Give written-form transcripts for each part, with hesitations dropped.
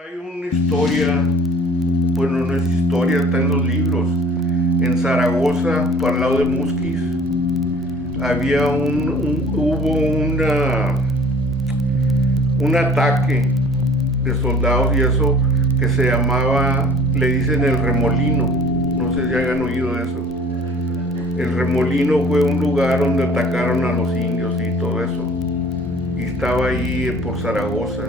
Hay una historia, bueno, no es historia, está en los libros. En Zaragoza, por el lado de Musquis, había hubo un ataque de soldados y eso que se llamaba, le dicen el Remolino. No sé si hayan oído de eso. El Remolino fue un lugar donde atacaron a los indios y todo eso. Y estaba ahí por Zaragoza.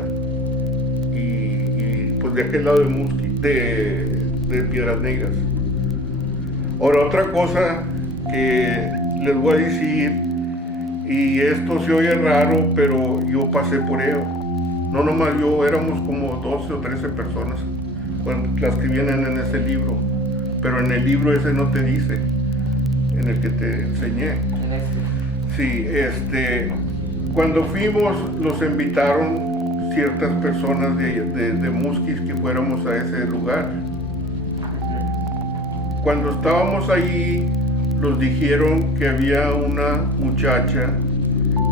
Y pues de aquel lado de Musquis, de Piedras Negras. Ahora, otra cosa que les voy a decir, y esto se oye raro, pero yo pasé por ello. No nomás yo, éramos como 12 o 13 personas las que vienen en ese libro. Pero en el libro ese no te dice, en el que te enseñé. Sí, cuando fuimos los invitaron ciertas personas de Musquis que fuéramos a ese lugar. Cuando estábamos ahí, nos dijeron que había una muchacha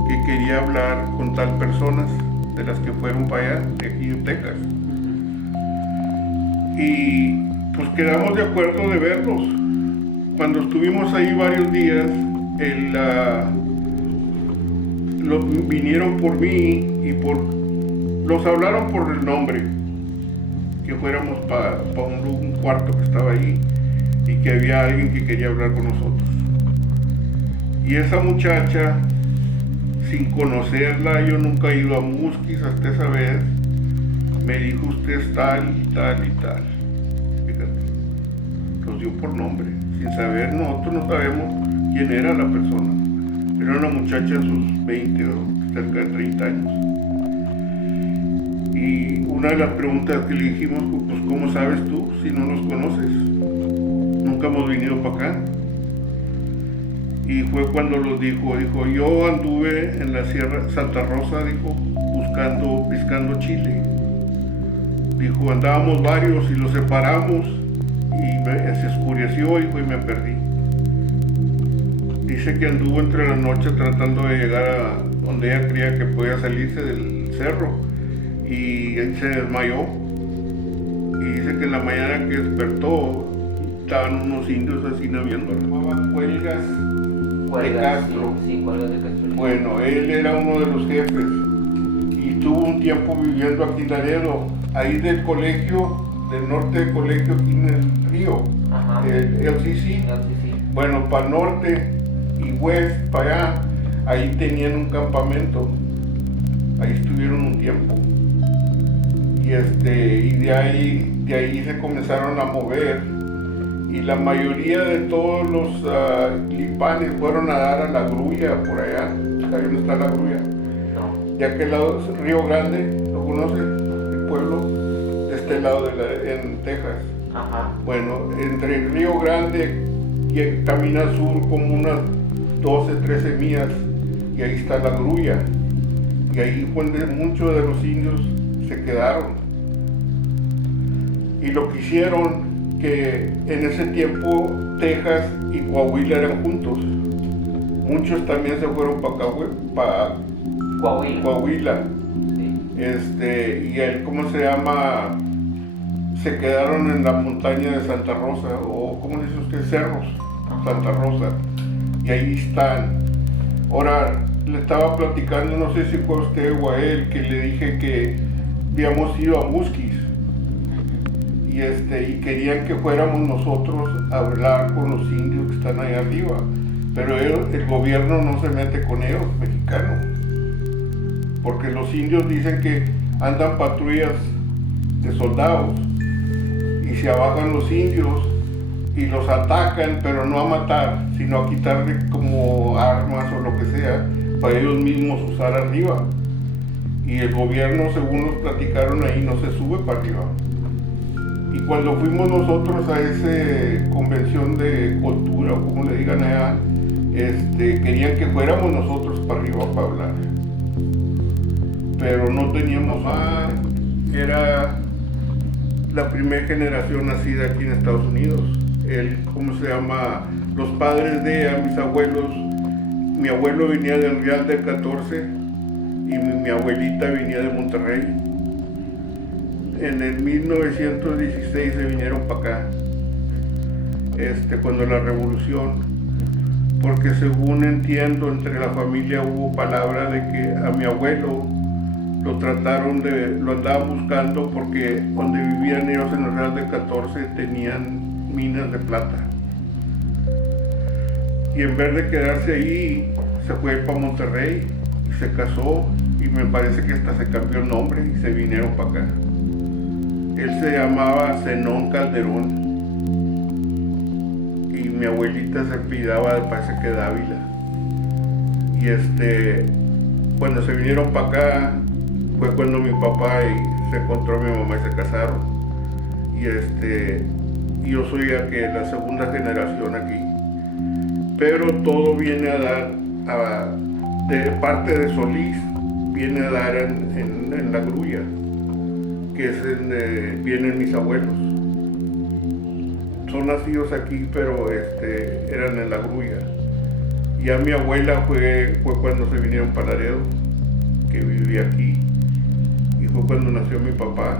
que quería hablar con tal personas de las que fueron para allá, de aquí de Texas. Y pues quedamos de acuerdo de verlos. Cuando estuvimos ahí varios días, vinieron por mí y los hablaron por el nombre, que fuéramos para un cuarto que estaba ahí y que había alguien que quería hablar con nosotros. Y esa muchacha, sin conocerla, yo nunca he ido a Musquis hasta esa vez, me dijo: usted es tal y tal y tal. Fíjate, los dio por nombre, sin saber, nosotros no sabemos quién era la persona. Era una muchacha de sus 20 o cerca de 30 años. Y una de las preguntas que le dijimos, pues ¿cómo sabes tú si no nos conoces? Nunca hemos venido para acá. Y fue cuando los dijo, yo anduve en la Sierra Santa Rosa, dijo, pescando chile. Dijo, andábamos varios y los separamos y se oscureció, dijo, y me perdí. Dice que anduvo entre la noche tratando de llegar a donde ella creía que podía salirse del cerro y él se desmayó. Y dice que en la mañana que despertó estaban unos indios así viéndolo. Llamaban Huelgas de Castro. Sí, Huelgas de Castro. Bueno, él era uno de los jefes y tuvo un tiempo viviendo aquí en Laredo, ahí del colegio, del norte del colegio, aquí en el río. Ajá. El LCC. Bueno, para el norte y west, para allá, ahí tenían un campamento, ahí estuvieron un tiempo. Y de ahí se comenzaron a mover. Y la mayoría de todos los lipanes fueron a dar a la grulla por allá. ¿Sabes dónde está la grulla? No. De aquel lado, Río Grande, ¿lo conoces? El pueblo, de este lado en Texas. Ajá. Bueno, entre el Río Grande y camina al sur como unas 12, 13 millas y ahí está la grulla. Y ahí fue donde muchos de los indios se quedaron. Y lo que hicieron, que en ese tiempo Texas y Coahuila eran juntos. Muchos también se fueron para Coahuila. Sí. Y él, ¿cómo se llama? Se quedaron en la montaña de Santa Rosa, o ¿cómo dice usted? Cerros, Santa Rosa. Y ahí están. Ahora, le estaba platicando, no sé si fue usted o a él, que le dije que habíamos ido a Musquis. Y querían que fuéramos nosotros a hablar con los indios que están ahí arriba, pero el gobierno no se mete con ellos, mexicanos, porque los indios dicen que andan patrullas de soldados y se abajan los indios y los atacan, pero no a matar, sino a quitarle como armas o lo que sea para ellos mismos usar arriba. Y el gobierno, según nos platicaron ahí, no se sube para arriba. Y cuando fuimos nosotros a esa convención de cultura, o como le digan allá, querían que fuéramos nosotros para arriba para hablar. Pero no teníamos más, era la primera generación nacida aquí en Estados Unidos. Los padres de mis abuelos, mi abuelo venía del Real del 14 y mi abuelita venía de Monterrey. en el 1916 se vinieron para acá, cuando la revolución, porque según entiendo entre la familia hubo palabra de que a mi abuelo lo andaban buscando porque donde vivían ellos en el Real del 14 tenían minas de plata. Y en vez de quedarse ahí, se fue para Monterrey y se casó, y me parece que hasta se cambió el nombre y se vinieron para acá. Él se llamaba Zenón Calderón y mi abuelita se apellidaba, parece que Dávila. Y cuando se vinieron para acá fue cuando mi papá se encontró a mi mamá y se casaron. Y yo soy la segunda generación aquí. Pero todo viene a dar, de parte de Solís, viene a dar en La Grulla, que es donde vienen mis abuelos. Son nacidos aquí, pero eran en La Grulla. Ya mi abuela fue cuando se vinieron para Laredo, que vivía aquí, y fue cuando nació mi papá.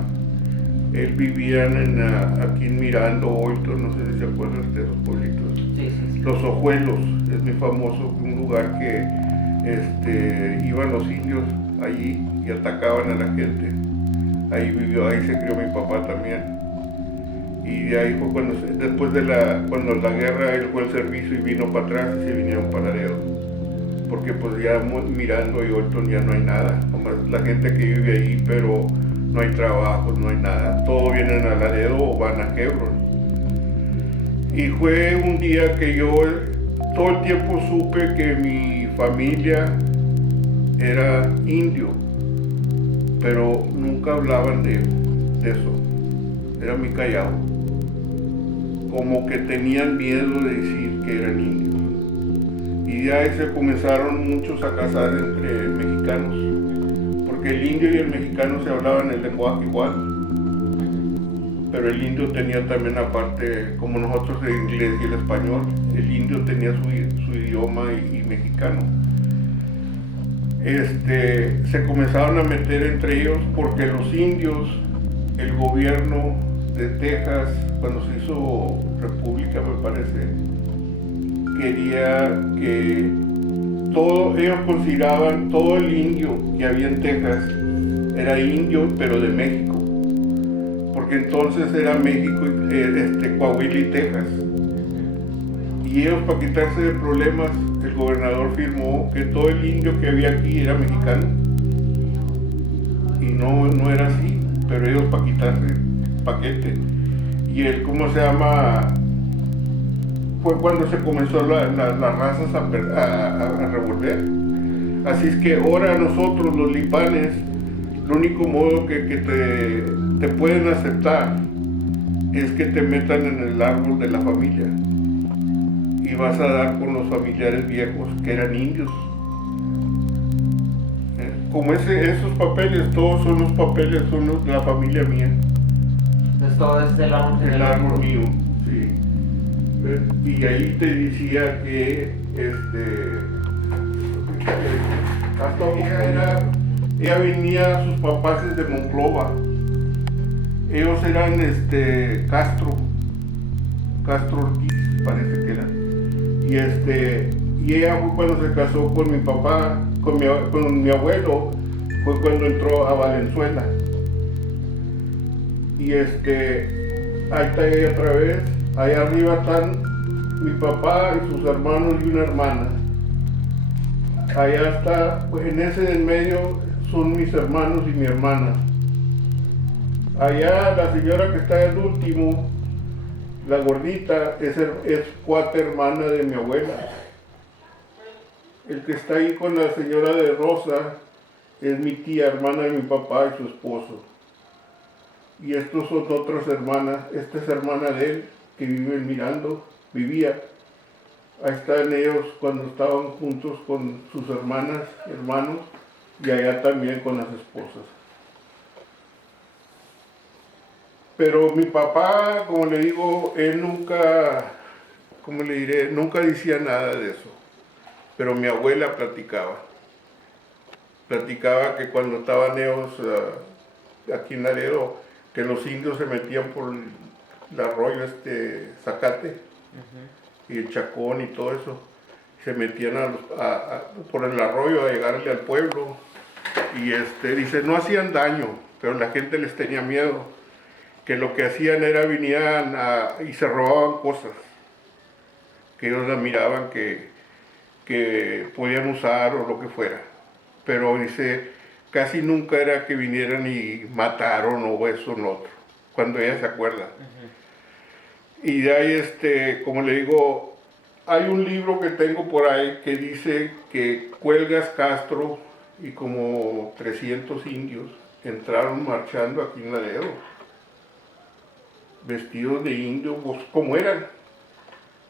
Él vivía aquí en Mirando, Oito, no sé si se acuerdan de esos pueblitos. Sí. Los Ojuelos, es muy famoso, un lugar que iban los indios allí y atacaban a la gente. Ahí se crió mi papá también. Y de ahí fue cuando la guerra, él fue al servicio y vino para atrás y se vinieron para Laredo. Porque pues ya Mirando y Olton ya no hay nada, nomás la gente que vive ahí, pero no hay trabajo, no hay nada. Todos vienen a Laredo o van a Hebron. Y fue un día que yo todo el tiempo supe que mi familia era indio, pero nunca hablaban de eso. Era muy callado. Como que tenían miedo de decir que eran indios. Y de ahí se comenzaron muchos a casar entre mexicanos, porque el indio y el mexicano se hablaban el lenguaje igual, pero el indio tenía también, aparte, como nosotros el inglés y el español, el indio tenía su idioma y mexicano. Se comenzaron a meter entre ellos porque los indios, el gobierno de Texas, cuando se hizo república, me parece, quería que ellos consideraban todo el indio que había en Texas era indio, pero de México, porque entonces era México, Coahuila y Texas. Y ellos, para quitarse de problemas, el gobernador firmó que todo el indio que había aquí era mexicano, y no era así, pero ellos, para quitarse paquete. Y él, fue cuando se comenzó las razas a revolver. Así es que ahora nosotros, los lipanes, el único modo que te pueden aceptar es que te metan en el árbol de la familia y vas a dar con los familiares viejos que eran indios. Como esos papeles, todos son los papeles, son los de la familia mía. Entonces todo es del árbol El árbol mío, sí. Y ahí te decía que hasta ella venía, sus papás de Monclova. Ellos eran Castro Ortiz, parece que era. Y ella fue cuando se casó con mi papá, con mi abuelo, fue cuando entró a Valenzuela. Y ahí está ella otra vez. Allá arriba están mi papá y sus hermanos y una hermana. Allá está, pues en ese en medio son mis hermanos y mi hermana. Allá la señora que está el último, la gordita, es cuarta hermana de mi abuela. El que está ahí con la señora de rosa es mi tía, hermana de mi papá y su esposo. Y estos son otras hermanas. Esta es hermana de él, que vivía. Ahí están ellos cuando estaban juntos con sus hermanos, y allá también con las esposas. Pero mi papá, como le digo, él nunca, nunca decía nada de eso. Pero mi abuela platicaba que cuando estaban ellos aquí en Laredo, que los indios se metían por el arroyo Zacate y el Chacón y todo eso, se metían por el arroyo a llegarle al pueblo y dice, no hacían daño, pero la gente les tenía miedo, que lo que hacían era venían y se robaban cosas, que ellos la miraban que podían usar o lo que fuera, pero dice, casi nunca era que vinieran y mataron o eso o lo otro, cuando ella se acuerda. Y de ahí, como le digo, hay un libro que tengo por ahí que dice que Cuelgas Castro y como 300 indios entraron marchando aquí en Laredo, vestidos de indio, pues como eran,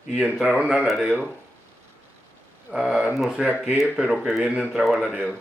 y entraron a Laredo, no sé a qué, pero que habían entrado a Laredo.